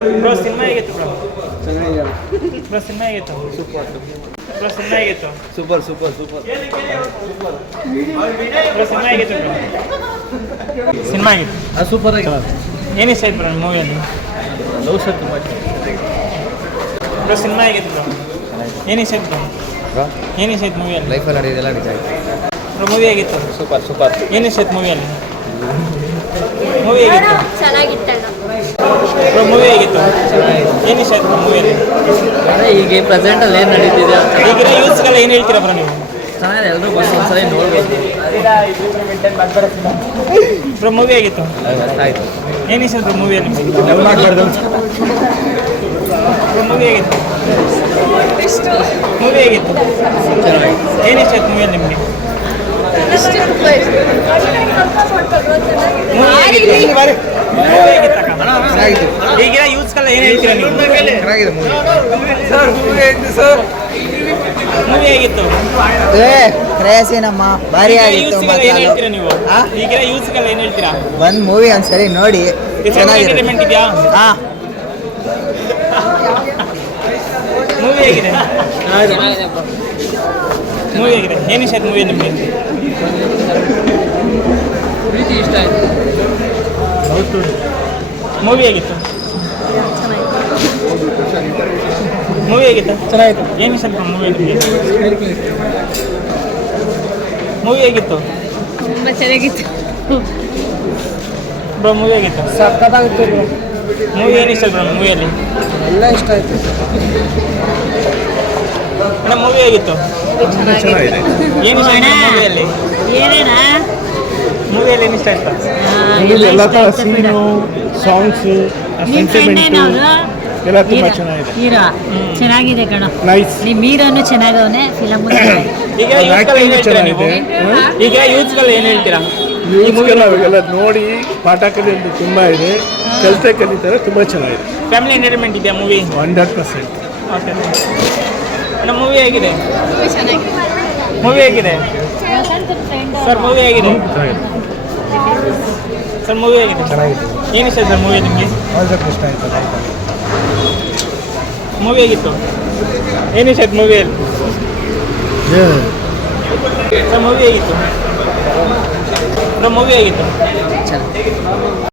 Bro cinema ಹೇಗಿತ್ತು bro bro cinema ಹೇಗಿತ್ತು bro cinema ಹೇಗಿತ್ತು super super super bro cinema ಹೇಗಿತ್ತು ಬ್ರೋ ಸಿನಿಮಾ ಹೇಗಿತ್ತು ಸೂಪರ್ ಆಗಿ ಏನು ಸೈಡ್ ಆಯ್ತು ಬ್ರೋ ಮೂವಿಯಲ್ಲಿ ಲವ್ ಸರ್ ತುಂಬ ಬ್ರೋ ಸಿನಿಮಾ ಹೇಗಿತ್ತು ಬ್ರೋ ಏನು ಇಷ್ಟ ಆಯ್ತು ಬ್ರೋ ಏನು ಇಷ್ಟ ಆಯ್ತು ಮೂವಿಯಲ್ಲಿ ಲೈಫಲ್ಲಿ ನಡೆಯೋದೆಲ್ಲ ನಿಜ ಆಯ್ತು ಬ್ರೋ ಮೂವಿ ಹೇಗಿತ್ತು ಸೂಪರ್ ಸೂಪರ್ ಏನು ಇಷ್ಟ ಆಯ್ತು ಮೂವಿಯಲ್ಲಿ ಮೂವಿ ಹೇಗಿತ್ತು ಚೆನ್ನಾಗಿತ್ತಣ್ಣ ಬ್ರೋ ಮೂವಿ ಹೇಗಿತ್ತು? ಏನು ಇಷ್ಟ ಆಯ್ತು ಬ್ರೋ ಮೂವಿಯಲ್ಲಿ ಈಗ ಪ್ರೆಸೆಂಟಲ್ಲಿ ಏನು ನಡೀತಿದೆ? ಈಗಿನ ಯೂತ್ಸ್ಗೆಲ್ಲ ಏನು ಹೇಳ್ತೀರಾ ಬ್ರ ನೀವು? ಚೆನ್ನಾಗಿದೆ ಎಲ್ಲರೂ ಬಂದು ಒಂದ್ಸಲ ನೋಡ್ಬೇಕು. ಬ್ರೋ ಮೂವಿ ಹೇಗಿತ್ತು ಆಯ್ತು ಏನು ಇಷ್ಟ ಆಯ್ತು ಮೂವಿಯಲ್ಲಿ ಬ್ರೋ ಮೂವಿ ಆಗಿತ್ತು ಮೂವಿ ಹೇಗಿತ್ತು? ಏನು ಇಷ್ಟ ಆಯ್ತು ಮೂವಿಯಲ್ಲಿ ನಿಮಗೆ ಮೂವಿ ಹೇಗಿತ್ತು ಮೂವಿ ಹೇಗಿತ್ತು ಅಕ್ಕ? ಚೆನ್ನಾಗಿತ್ತು ಈಗಿನ ಯೂತ್ಸ್ಗೆಲ್ಲ ಏನು ಹೇಳ್ತೀರಾ ನೀವು? ಚೆನ್ನಾಗಿದೆ ಮೂವಿ. ಮೂವಿ ಹೇಗಿತ್ತು? ಏ ಕ್ರೇಸಿನಮ್ಮ ಭಾರಿ ಆಗಿತ್ತು ನೀವು? ಈಗಿನ ಯೂತ್ಸ್ಗೆಲ್ಲ ಏನು ಹೇಳ್ತೀರಾ? ಒಂದು ಮೂವಿ ಒಂದ್ಸರಿ ನೋಡಿ. ಚೆನ್ನಾಗಿದೆ. ಇದೆಯಾ? ಹಾ. ಮೂವಿ ಹೇಗಿದೆ? ಮೂವಿ ಆಗಿದೆ ಏನು ಇಷ್ಟ ಮೂವಿ ನಿಮಗೆ? ಪ್ರೀತಿ ಇಷ್ಟ ಆಯ್ತು. ಮೂವಿ ಹೇಗಿತ್ತು? ಮೂವಿ ಹೇಗಿತ್ತು? ಚೆನ್ನಾಗಿತ್ತು. ಏನು ಇಷ್ಟ ಆಯ್ತು ಮೂವಿ ನಿಮಗೆ ಮೂವಿ ಹೇಗಿತ್ತು? ತುಂಬ ಚೆನ್ನಾಗಿತ್ತು. ಬ್ರೋ ಮೂವಿ ಹೇಗಿತ್ತು? ಸಕ್ಕತ್ತಾಗಿತ್ತು ಮೂವಿ ಏನು ಇಷ್ಟ ಬ್ರೋ ಮೂವಿಯಲ್ಲಿ ಎಲ್ಲ ಇಷ್ಟ ಆಯ್ತು. ಅಣ್ಣ ಮೂವಿ ಹೇಗಿತ್ತು? ಏನು ಇಷ್ಟ ಮೂವಿಯಲ್ಲಿ ಏನೇನಾ? ಮೂವಿಯಲ್ಲಿ ಏನು ಇಷ್ಟ ಆಯ್ತು? ಎಲ್ಲ ಥರ ಸೀನು ಸಾಂಗ್ಸು ನಿಮ್ಮ ಫ್ರೆಂಡ್ ಎಲ್ಲ ತುಂಬ ಚೆನ್ನಾಗಿದೆ. ಹೀರೋ. ಚೆನ್ನಾಗಿದೆ ಕಣ. ನೈಸ್ ನಿಮ್ಮ ಹೀರೋನು ಚೆನ್ನಾಗವನೆ ಫಿಲಮ್ ಈಗ ಹೇಳ್ತೀರಾ ನೀವು? ಈಗ ಯೂತ್ಗೆಲ್ಲ ಏನು ಹೇಳ್ತೀರಾ? ನ್ಯೂಸ್ಗೆಲ್ಲ ಅವಾಗೆಲ್ಲ ನೋಡಿ ಪಾಠ ಕಲಿಯೋದು ತುಂಬ ಇದೆ. ಕೆಲಸ ಕಲಿತಾರೆ ತುಂಬ ಚೆನ್ನಾಗಿದೆ. ಫ್ಯಾಮಿಲಿ ಎಂಟರ್ಟೈನ್ಮೆಂಟ್ ಇದೆಯಾ movie hundred percent okay madam movie ಹೇಗಿದೆ? ಮೂವಿ ಹೇಗಿದೆ? ಸರ್ ಮೂವಿ ಹೇಗಿದೆ? ಸರ್ ಮೂವಿ ಹೇಗಿದೆ? ಏನು ಇಷ್ಟ ಸರ್ ಮೂವಿ ನಿಮಗೆ? ಇಷ್ಟ ಆಯ್ತು. ಮೂವಿ ಹೇಗಿತ್ತು? ಏನು ಇಷ್ಟ ಆಯ್ತು ಮೂವಿಯಲ್ಲಿ ಸರ್ ಮೂವಿ ಹೇಗಿತ್ತು? ಮೂವಿ ಹೇಗಿತ್ತು?